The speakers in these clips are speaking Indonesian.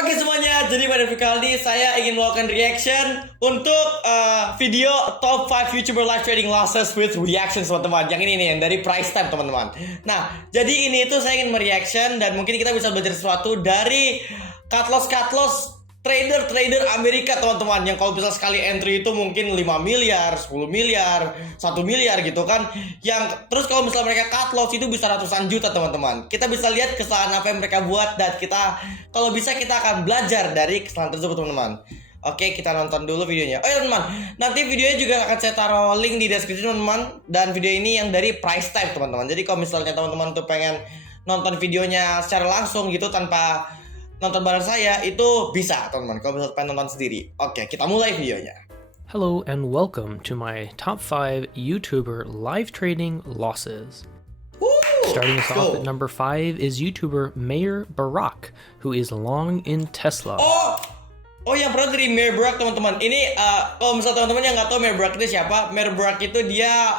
Oke semuanya, jadi pada video kali ini saya ingin melakukan reaction untuk video top 5 YouTuber live trading losses with reactions teman-teman. Yang ini nih, yang dari Price Time teman-teman. Nah, jadi ini itu saya ingin mereaction dan mungkin kita bisa belajar sesuatu dari cut loss trader Amerika teman-teman. Yang kalau bisa sekali entry itu mungkin 5 miliar, 10 miliar, 1 miliar gitu kan. Yang terus kalau misalnya mereka cut loss itu bisa ratusan juta teman-teman. Kita bisa lihat kesalahan apa yang mereka buat dan kita kalau bisa kita akan belajar dari kesalahan tersebut teman-teman. Oke, kita nonton dulu videonya. Oh ya teman-teman, nanti videonya juga akan saya taruh link di deskripsi teman-teman. Dan video ini yang dari Price Time teman-teman. Jadi kalau misalnya teman-teman tuh pengen nonton videonya secara langsung gitu tanpa nonton bareng saya, itu bisa teman-teman kalau misalnya pengen nonton sendiri. Oke, kita mulai videonya. Hello and welcome to my top 5 YouTuber live trading losses. Starting us off at number 5 is YouTuber Mayor Barack, who is long in Tesla. Oh yang pernah dari Mayor Barack teman-teman. Ini kalau misalnya teman-teman yang nggak tahu Mayor Barack itu siapa, Mayor Barack itu dia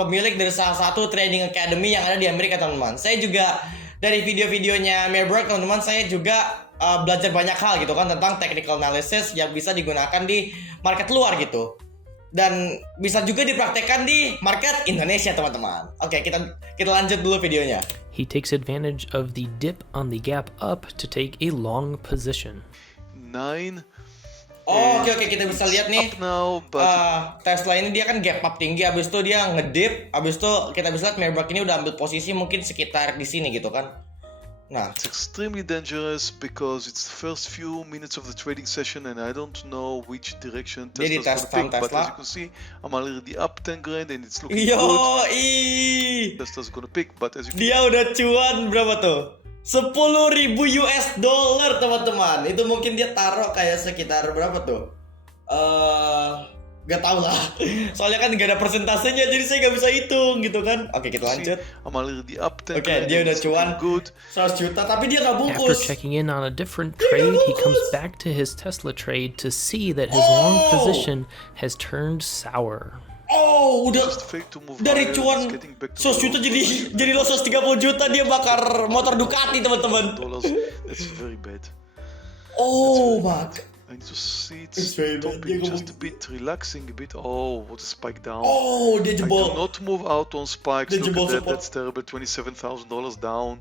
pemilik dari salah satu trading academy yang ada di Amerika teman-teman. Saya juga dari video-videonya Mayor Barack teman-teman, saya juga belajar banyak hal gitu kan tentang technical analysis yang bisa digunakan di market luar gitu. Dan bisa juga dipraktekkan di market Indonesia teman-teman. Oke, kita lanjut dulu videonya. He takes advantage of the dip on the gap up to take a long position. 9. Oke, kita bisa lihat nih. Now, Tesla ini dia kan gap up tinggi, abis itu dia ngedip, abis itu kita bisa lihat Mayor Barack ini udah ambil posisi mungkin sekitar di sini gitu kan. Nah, it's extremely dangerous because it's the first few minutes of the trading session and I don't know which direction Jadi Tesla's gonna pick. But Tesla. as you can see, I'm already up 10 grand and it's looking good. Tesla's gonna pick, but as you can Dia udah cuan berapa tuh? 10.000 US dollar teman-teman. Itu mungkin dia taruh kayak sekitar berapa tuh? Gak tau lah. Soalnya kan gak ada persentasenya, jadi saya gak bisa hitung gitu kan. Oke, kita lanjut. I'm already up 10 Oke, grand dia and udah it's cuan looking good. 100 juta, tapi dia gak After bungkus. checking in on a different trade, he comes back to his Tesla trade to see that his long position has turned sour. Udah Just fake to move dari higher, cuan it's getting back to 100 juta jadi loss 30 juta, dia bakar motor Ducati teman-teman. dollars. That's very bad. Oh my god. I need to see It's it's very bad. stopping Dia just a bit, relaxing a bit. Oh, what a spike down. Dia I do jebol. not move out on spikes. Dia Look jebol at that, support. that's terrible. $27,000 down.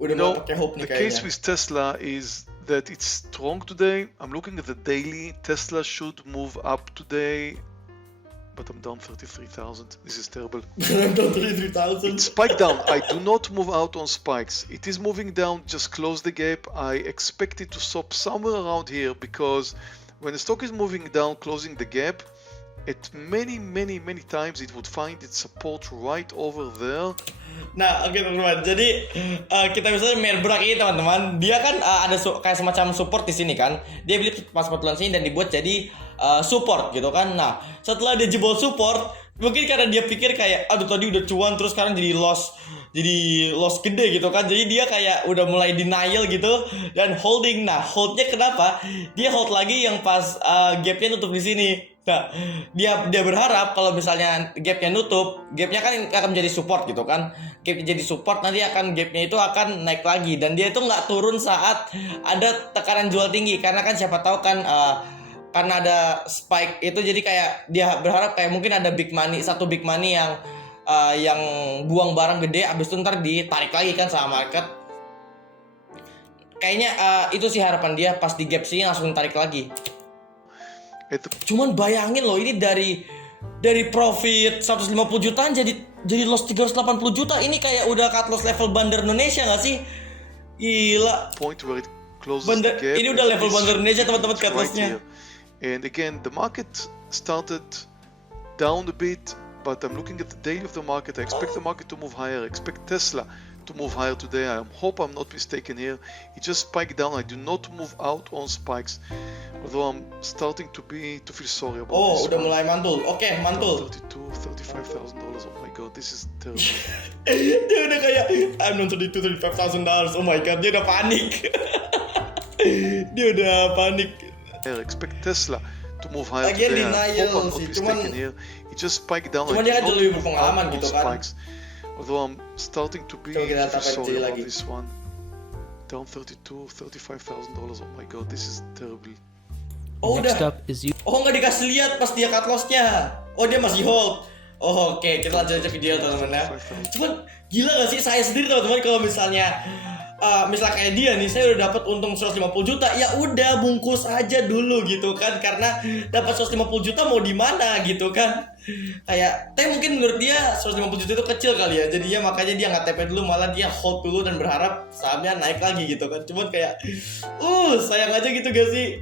Udah No, mau pakai hope nih the case kayaknya. with Tesla is that it's strong today. I'm looking at the daily. Tesla should move up today, but I'm down 33,000. This is terrible. I'm down 33,000. It's spiked down. I do not move out on spikes. It is moving down. Just close the gap. I expect it to stop somewhere around here because when the stock is moving down, closing the gap, at many times it would find its support right over there. Nah, oke teman-teman. Jadi kita bisa Mayor Barack ini teman-teman. Dia kan ada kayak semacam support di sini kan. Dia beli pas kebetulan sini dan dibuat jadi support gitu kan. Nah, setelah dia jebol support, mungkin karena dia pikir kayak aduh tadi udah cuan terus sekarang jadi loss gede gitu kan. Jadi dia kayak udah mulai denial gitu dan holding. Nah, holdnya kenapa? Dia hold lagi yang pas gapnya nutup di sini. Nah, dia berharap kalau misalnya gapnya nutup, gapnya kan akan menjadi support gitu kan. Gapnya jadi support, nanti gapnya itu akan naik lagi dan dia itu nggak turun saat ada tekanan jual tinggi karena kan siapa tahu kan karena ada spike itu jadi kayak dia berharap kayak mungkin ada satu big money yang buang barang gede, abis itu ntar ditarik lagi kan sama market. Kayaknya itu sih harapan dia pas di gap sini langsung tarik lagi. Cuman bayangin loh, ini dari profit 150 jutaan jadi loss 380 juta. Ini kayak udah cut loss level Bandar Indonesia nggak sih? Gila. Point where it closes Bandar, the gap. ini udah level Bandar Indonesia teman-teman cut lossnya. And again, the market started down a bit, but I'm looking at the daily of the market. I expect the market to move higher. I expect Tesla to move higher today. I hope I'm not mistaken here. It just spiked down. I do not move out on spikes, although I'm starting to feel sorry about this. Udah mulai mantul. Oke, mantul. $35,000. Oh my god, this is terrible. Dia udah kayak I'm not $35,000. Oh my god, dia udah panik. Dia udah panik. I expect Tesla to move higher Again, today. I denial hope I'm not sih. mistaken here. It just spiked down. Cuman I dia kan do not lebih move berpengalaman out on gitu kan. spikes. Although I'm starting to Coba kita feel tapin sorry kecil about lagi. this one. down $35,000. Oh my god, this is terrible. Oh Next udah. up is you. Oh nggak dikasih lihat pas dia cut loss-nya. Oh dia masih hold. Oh oke, kita lanjut aja video teman-teman ya. Cuman gila gak sih saya sendiri teman-teman kalau misalnya misalnya kayak dia nih, saya udah dapat untung 150 juta, ya udah bungkus aja dulu gitu kan, karena dapat 150 juta mau di mana gitu kan. Kayak tapi mungkin menurut dia 150 juta itu kecil kali ya, jadinya makanya dia nggak TP dulu, malah dia hold dulu dan berharap sahamnya naik lagi gitu kan. Cuman kayak sayang aja gitu gak sih,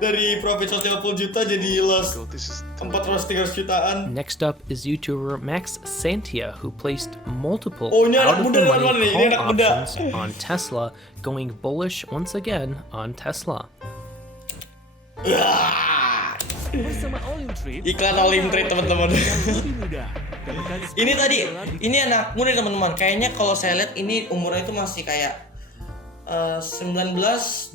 dari profit 150 juta jadi loss God, this is 400-300 jutaan. Next up is YouTuber Max Santia, who placed multiple Oh, ini anak out of muda, the teman-teman, money ini call anak muda. options on Tesla, going bullish once again on Tesla. Bersama Olim Trade, Iklan Olim Trade teman-teman. lebih mudah. Dapatkan Ini tadi, ini anak muda teman-teman. Kayaknya kalau saya lihat ini umurnya itu masih kayak 19, 21,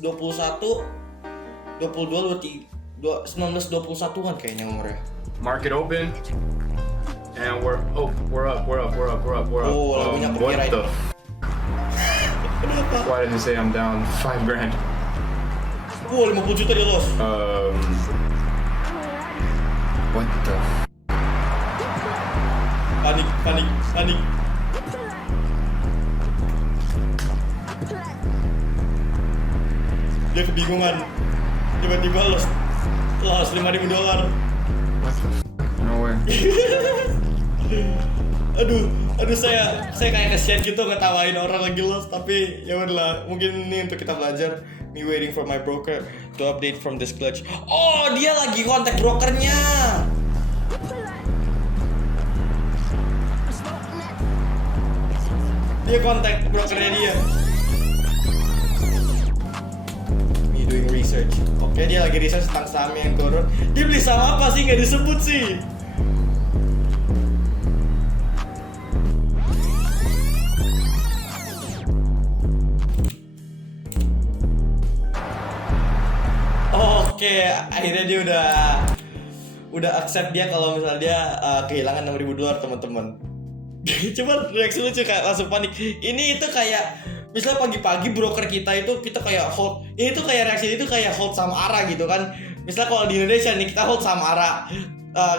22, 23, 19, 21-an kayaknya umurnya. Market open, and we're up. Oh, lagunya What copyright. the? Why did you say I'm down $5,000? 50 juta dia loss. What the? Panik. Dia kebingungan. Tiba-tiba loss $5,000. What the? No way. Aduh saya kayak kesian gitu ngetawain orang lagi loss, tapi ya udahlah, mungkin ini untuk kita belajar. Me waiting for my broker to update from this clutch. Oh, dia lagi kontak brokernya. Dia kontak brokernya dia. Me doing research. Oke, dia lagi research tentang saham yang turun. Dia beli saham apa sih? Nggak disebut sih. Oke, akhirnya dia udah accept dia kalau misalnya dia kehilangan $6,000 teman-teman. Cuman reaksi lucu kayak langsung panik. Ini itu kayak misalnya pagi-pagi broker kita kayak hold. Ini tuh kayak reaksi itu kayak hold saham ARA gitu kan. Misalnya kalau di Indonesia nih kita hold saham ARA,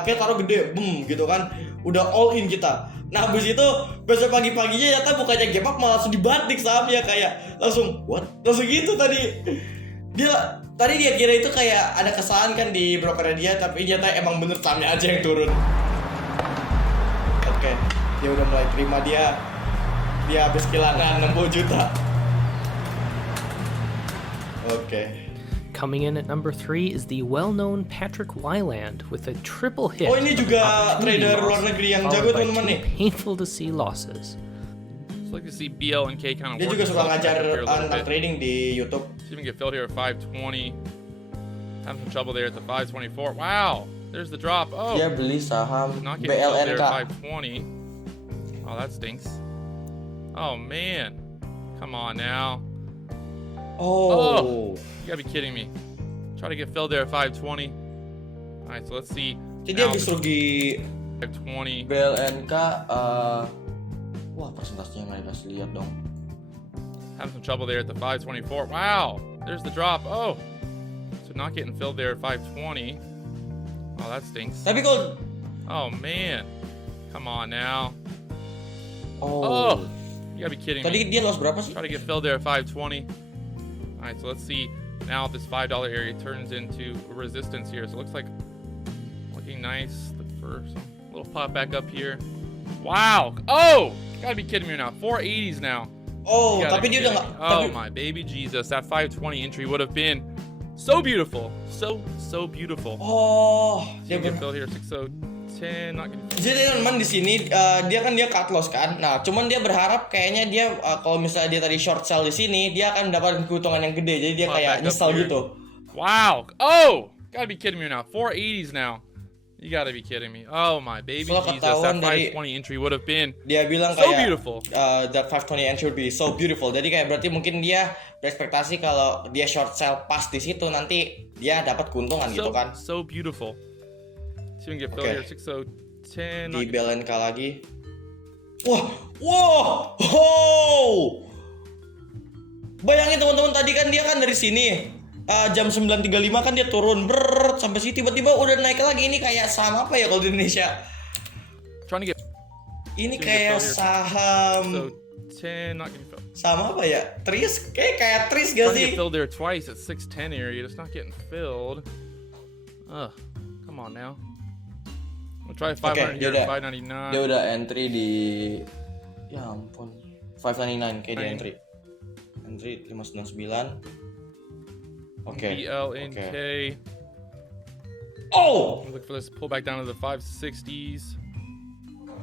kita taruh gede, boom gitu kan. Udah all in kita. Nah habis itu besok pagi-paginya ternyata bukannya gap up malah langsung dibanting sahamnya, kayak langsung what? Langsung gitu tadi. Tadi dia kira itu kayak ada kesalahan kan di brokernya dia, tapi ternyata emang bener sahamnya aja yang turun. Oke, dia udah mulai terima, dia habis kehilangan 60 juta. Oke. Coming in at number 3 is the well-known Patrick Wyland with a triple hit. Oh, ini of juga opportunity trader loss, luar negeri yang followed jago, by teman-teman two nih. painful to see losses. It's like to see BL and K kind of Dia work juga suka themselves ngajar back up here a little tentang bit. trading di YouTube. See if we can get filled here at 520. Having some trouble there at the 524. Wow, there's the drop. Oh, Dia beli saham not getting filled there at BLNK. 520. Oh, that stinks. Oh man, come on now. Oh. You gotta be kidding me. Try to get filled there at 520. All right, so let's see. Jadi dia Now habis the rugi 520. BLNK. Wah, persentasenya nggak dikasih lihat dong. Having some trouble there at the 524. Wow, there's the drop. Oh, so not getting filled there at 520. Oh, that stinks. Tapi kalau Oh man, come on now. oh, You gotta be kidding tadi me. dia loss berapa sih? Try to get filled there at 520. All right, so let's see now if this $5 area turns into resistance here. So it looks like looking nice. Look for some little pop back up here. Wow. Oh, gotta be kidding me now. 480s now. Oh, You gotta tapi be dia udah kidding nggak. me. Oh my baby Jesus, that 520 entry would have been so beautiful, so beautiful. Oh, dia You get filled here 6010, not getting filled. jadi teman di sini dia cut loss kan. Nah, cuman dia berharap kayaknya dia kalau misalnya dia tadi short sell di sini, dia akan mendapatkan keuntungan yang gede. Jadi dia Pop kayak back up nyesal here. gitu. Wow. Oh, gotta be kidding me now. 480s now. You gotta be kidding me. Oh my baby Soalnya Jesus, that ketahuan dari- 520 entry would have been Dia bilang so kayak beautiful. That 520 entry would be so beautiful. Jadi kayak berarti mungkin dia berekspektasi kalau dia short sell pas di situ nanti dia dapat keuntungan gitu kan. So beautiful. So we can get filled Okay. here 6010. Di BLNK lagi. Wah, wow, wow. Bayangin teman-teman, tadi kan dia kan dari sini jam 9.35 kan dia turun sampai sini, tiba-tiba udah naik lagi. Ini kayak saham apa ya kalau di Indonesia? Trying to get Ini Gonna get kayak filled here. saham so 10, not getting filled. saham apa ya? Tris, kayak Tris gak Trying to sih? get filled there twice at 610 area. It's not getting filled. Ugh, come on now. We'll try 500 dia here, udah- 599. Dia udah entry di, ya ampun, 599 kayak dia entry 599. Oke. BLNK. Oh, Look for this pull back down to the 560s.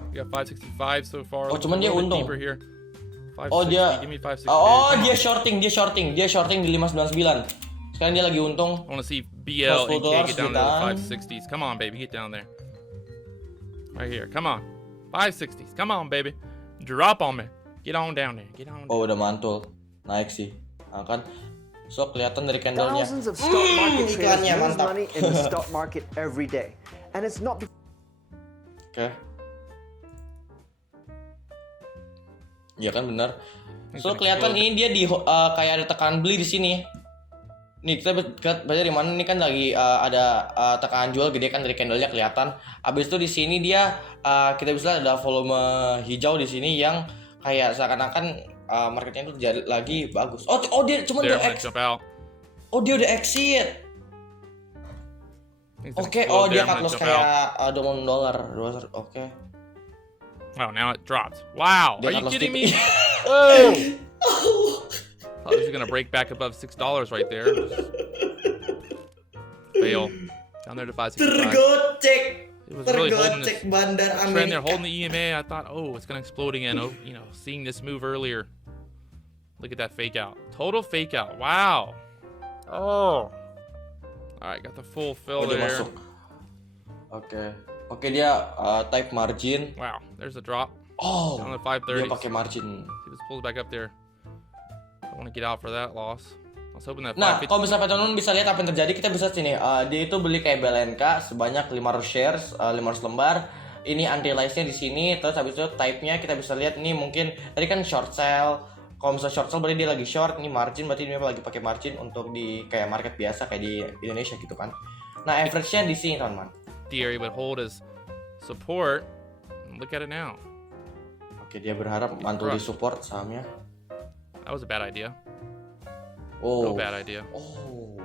We got 565 so far. Oh, Let's cuman go a dia little bit untung. deeper here. 560. Oh dia, Give me 560. oh Come dia on. shorting di 599. Sekarang dia lagi untung. I want to see $12 BLNK get down to the ditahan. 560s. Come on, baby, get down there. Right here. Come on. 560s. Come on, baby. Drop on me. Get on down there. Get on. Oh udah mantul, naik sih. Nah kan, so kelihatan dari candlenya. Thousands of stock market traders iklannya lose mantap. money in the stock market every day. And it's not Oke. Iya kan benar. So kelihatan ini dia di kayak ada tekanan beli di sini. Nih kita lihat dari mana, nih kan lagi ada tekanan jual gede kan dari candlenya kelihatan. Habis itu di sini dia kita bisa lihat ada volume hijau di sini yang kayak seakan-akan marketnya itu jadi lagi bagus. Oh dia cuma There, dia I'm gonna jump out. Oh dia udah exit. It's gonna Oke, explode oh dia there, I'm cut gonna loss jump out. kayak $20. Oke. Oh, now it dropped. Wow, Dia are you cut loss kidding tipis. me? Oh! Thought it was gonna break back above $6 right there. Fail. Down there to 565. Tergocek. It was really holding Tergocek this bandar trend there, Amerika. holding the EMA. I thought, oh, it's gonna explode again. Oh, seeing this move earlier. Look at that fake out. Total fake out. Wow. Oh. All right, got the full fill Oh, dia there. masuk. Oke dia type margin. Wow, there's a drop. Oh, Down to dia 530. pakai margin. See if this pulls back up there. I want to get out for that loss. I was hoping that Nah, 550. kalau misalnya teman-teman bisa lihat apa yang terjadi, kita bisa sini. Dia itu beli kayak BLNK sebanyak 500 shares, 500 lembar. Ini unrealized-nya di sini. Terus habis itu type-nya kita bisa lihat nih, mungkin tadi kan short sell. Kalau misalnya short sell berarti dia lagi short. Ini margin berarti dia lagi pakai margin untuk di kayak market biasa kayak di Indonesia gitu kan. Nah, average-nya di sini teman-teman. The area would hold as support. Look at it now. Oke, dia berharap mantul di support sahamnya. That was a bad idea. Oh. Real bad idea. Oh.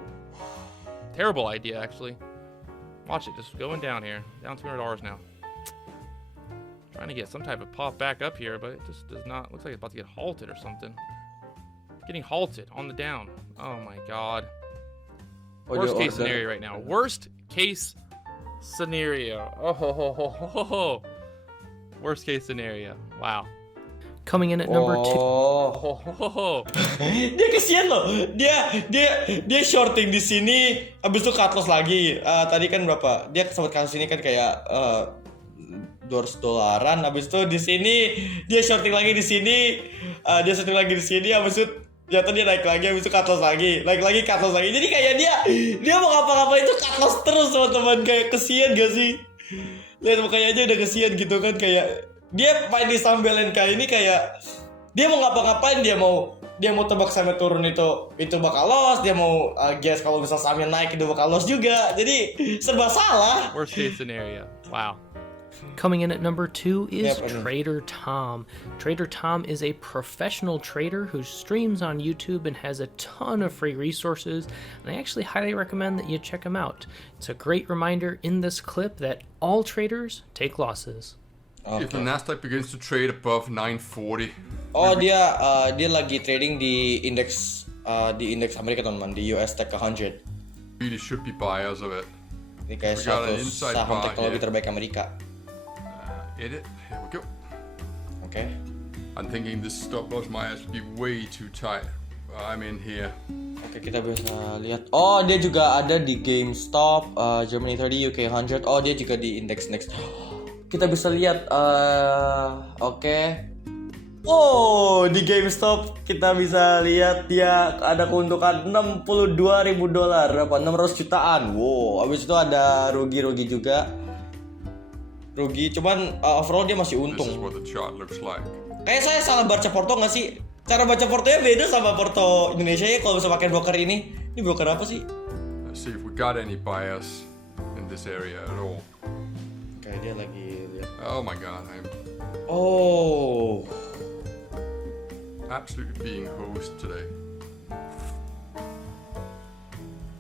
Terrible idea, actually. Watch it, just going down here. Down $200 now. Trying to get some type of pop back up here, but it just does not. Looks like it's about to get halted or something. Getting halted on the down. Oh my god. Oh, Worst dia case order. scenario right now. Worst case scenario. Oh, ho, ho, ho, ho, ho. Worst case scenario. Wow. Coming in at number 2. Oh. Oh, ho, ho, ho. Dia kesian loh. Dia shorting di sini, habis itu cut loss lagi. Tadi kan berapa? Dia sempat cut loss ini kan kayak $200. Habis itu di sini dia shorting lagi di sini, dia shorting lagi di sini, habis itu jatuh dia naik lagi, habis itu cut loss lagi, naik lagi cut loss lagi. Jadi kayak dia mau ngapa-ngapain itu cut loss terus teman-teman. Kayak kesian gak sih? Lihat mukanya aja udah kesian gitu kan, kayak dia main di saham BLNK ini kayak dia mau ngapa-ngapain, dia mau tebak sampai turun itu bakal loss, dia mau guess kalau misal sahamnya naik itu bakal loss juga. Jadi serba salah. Worst case scenario. Wow. Coming in at number 2 is Yep, I know. Trader Tom. Trader Tom is a professional trader who streams on YouTube and has a ton of free resources, and I actually highly recommend that you check him out. It's a great reminder in this clip that all traders take losses. If the Nasdaq begins to trade above 940, Oh dia lagi trading di indeks Amerika teman-teman, di US Tech 100. really should be buyers of it. Ini kayak We got satu an inside saham buy teknologi here. terbaik Amerika. Edit. Here we go. Oke. I'm thinking this stop loss might actually be way too tight. I'm in here. Oke, kita bisa lihat. Oh, dia juga ada di GameStop, Germany 30, UK 100. Oh, dia juga di Index Next. Kita bisa lihat. Oke. Oh, di GameStop kita bisa lihat dia ada keuntungan $62.000, berapa? 600 jutaan. Wow, habis itu ada rugi juga. Rugi, cuman overall dia masih This untung. is what the chart looks like. Kayak saya salah baca porto nggak sih? Cara baca portonya beda sama porto Indonesia ya kalau bisa pakai broker ini. Ini broker apa sih? Let's see if we got any buyers in this area at all. Kayak dia lagi lihat. Oh my god, I'm Oh. absolutely being hosed today.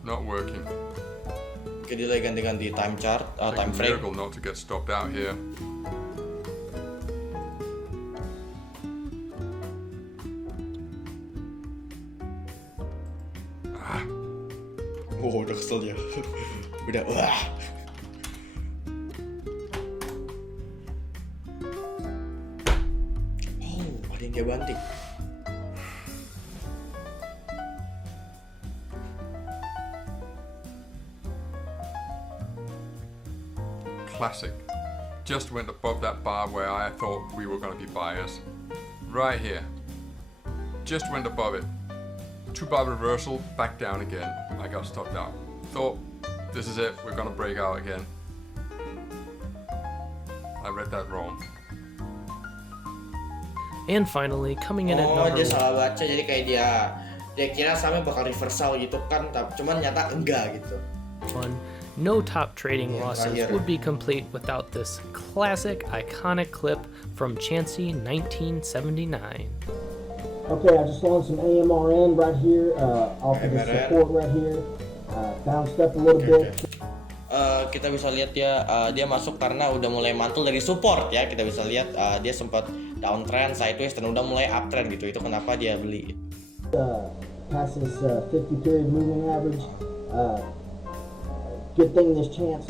Not working. Oke, dia lagi ganti-ganti time chart, Like time a frame. miracle not to get stopped out here. Oh, udah kesel ya. Udah, wah. Oh, ada yang kayak banting. Classic. Just went above that bar where I thought we were going to be buyers. Right here. Just went above it. 2-bar reversal, back down again. I got stopped out. Thought, this is it, we're going to break out again. I read that wrong. And finally, coming in at Oh, number dia 1. salah baca jadi kayak dia kira sampai bakal reversal gitu kan, cuman nyata enggak gitu. No top trading Yeah, losses right here. would be complete without this classic, iconic clip from Chansey 1979. Okay, I just launched some AMRN right here, off of the AMRN. support right here. Bounced up a little bit. Kita bisa lihat dia masuk karena udah mulai mantul dari support ya. Kita bisa lihat dia sempat downtrend, sideways dan udah mulai uptrend gitu. Itu kenapa dia beli. Past this 50 period moving average. Good thing this chance,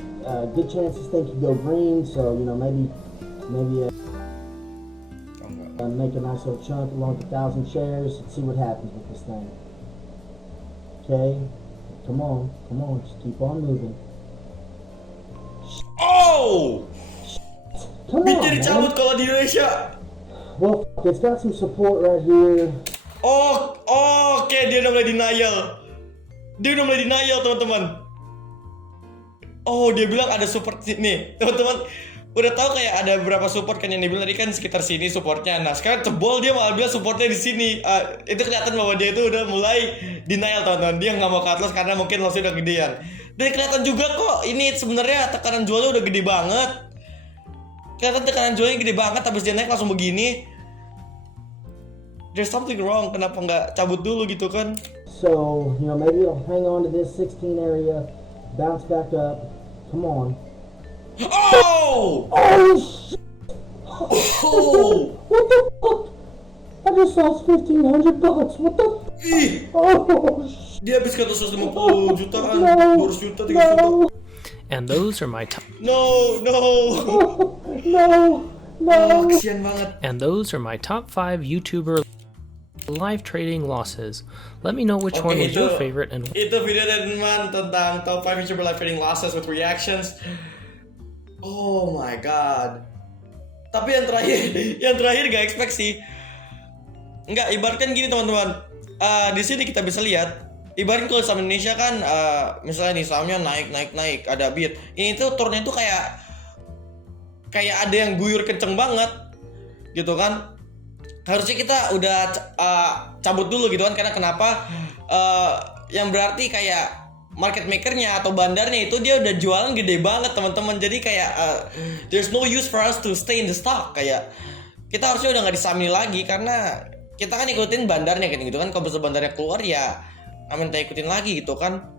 good chances think you go green, so you know maybe make a nice little chunk along with 1,000 shares and see what happens with this thing. Okay, come on, just keep on moving. Oh, Come bisa on, dicabut man. kalau di Indonesia. Well, it's got some support right here. Oh, oke, dia udah mulai denial. Dia udah mulai denial, teman-teman. Oh, dia bilang ada support nih, teman-teman. Udah tahu kayak ada beberapa support kan yang dia bilang tadi kan sekitar sini supportnya. Nah, sekarang jebol dia malah bilang supportnya di sini. Itu kelihatan bahwa dia itu udah mulai denial, teman-teman. Dia nggak mau cut loss karena mungkin lossnya udah gedean. Dan kelihatan juga kok ini sebenarnya tekanan jualnya udah gede banget. Kelihatan tekanan jualnya gede banget, habis dia naik langsung begini. There's something wrong, kenapa nggak cabut dulu gitu kan? So, you know, maybe it'll hang on to this 16 area, bounce back up. Come on. Oh! Oh, shit. Oh! What the fuck? I just lost $1,500. What the fuck? Ih! Oh, shit. Dia habis 150 jutaan, 200 juta, 300 juta. No, And those are my top. No! no. Kasian banget. And those are my top 5 YouTuber live trading losses. Let me know which one was your favorite and Itu video teman tentang top 5 YouTuber live trading losses with reactions. Oh my god. Tapi yang terakhir gak expect sih. Enggak, ibaratkan gini teman-teman. Di sini kita bisa lihat. Ibaratkan kalau saham Indonesia kan, misalnya nih sahamnya naik, ada beat. Ini tuh turunnya tuh kayak ada yang guyur kenceng banget, gitu kan? Harusnya kita udah cabut dulu gitu kan? Karena kenapa? Yang berarti kayak market makernya atau bandarnya itu dia udah jualan gede banget teman-teman. Jadi kayak there's no use for us to stay in the stock. Kayak kita harusnya udah nggak di saham ini lagi karena kita kan ikutin bandarnya gitu kan. Kalau bisa bandarnya keluar ya kita ikutin lagi gitu kan.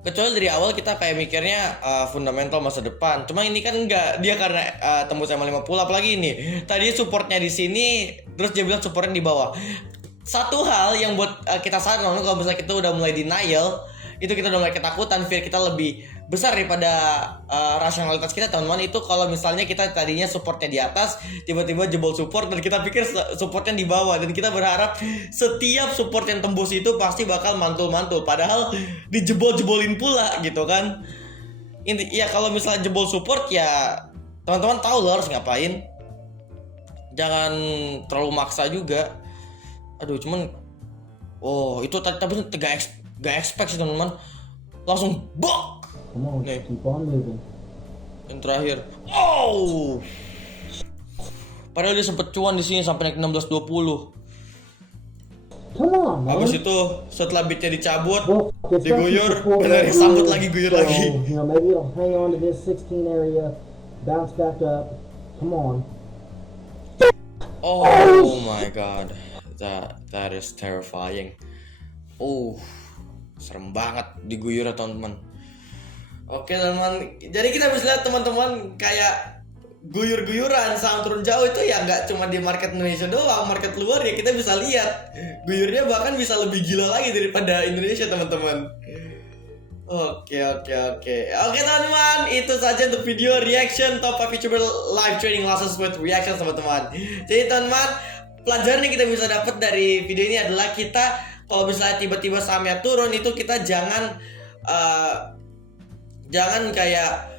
Kecuali dari awal kita kayak mikirnya fundamental masa depan. Cuma ini kan enggak, dia karena tembus MA 50 apalagi ini. Tadi supportnya di sini, terus dia bilang supportnya di bawah. Satu hal yang buat kita sadar kalau misalnya kita udah mulai denial, itu kita udah mulai ketakutan, fear kita lebih besar daripada rasionalitas kita teman-teman. Itu kalau misalnya kita tadinya supportnya di atas, tiba-tiba jebol support dan kita pikir supportnya di bawah, dan kita berharap setiap support yang tembus itu pasti bakal mantul-mantul, padahal dijebol-jebolin pula gitu kan. Ya kalau misalnya jebol support ya teman-teman tahu lo harus ngapain, jangan terlalu maksa juga. Aduh cuman itu tapi gak expect sih teman-teman, langsung bok. Come on, Nih. keep on moving. Yang terakhir, padahal dia sempet cuan di sini sampai naik 16.20. Come on, man. Habis itu setelah beatnya dicabut, Well, it's diguyur, actually support bener right sambut here. lagi, guyur So, lagi. You know, maybe it'll hang on to this 16 area, bounce back up. Come on. Oh my god, that is terrifying. Serem banget diguyur ya teman-teman. Oke teman-teman, jadi kita bisa lihat teman-teman kayak guyur-guyuran saham turun jauh itu ya nggak cuma di market Indonesia doang, market luar ya kita bisa lihat guyurnya bahkan bisa lebih gila lagi daripada Indonesia teman-teman. Oke teman-teman, itu saja untuk video reaction top 5 YouTuber live trading losses with reaction teman-teman. Jadi teman-teman, pelajaran yang kita bisa dapat dari video ini adalah kita kalau misalnya tiba-tiba sahamnya turun itu kita jangan kayak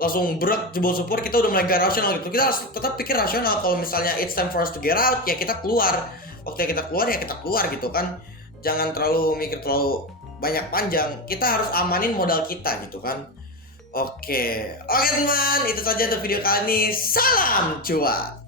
langsung berat jebol support, kita udah mulai gak rasional gitu. Kita harus tetap pikir rasional. Kalau misalnya it's time for us to get out, ya kita keluar. Waktu kita keluar ya kita keluar gitu kan. Jangan terlalu mikir terlalu banyak panjang. Kita harus amanin modal kita gitu kan. Oke teman, itu saja untuk video kali ini. Salam cuan.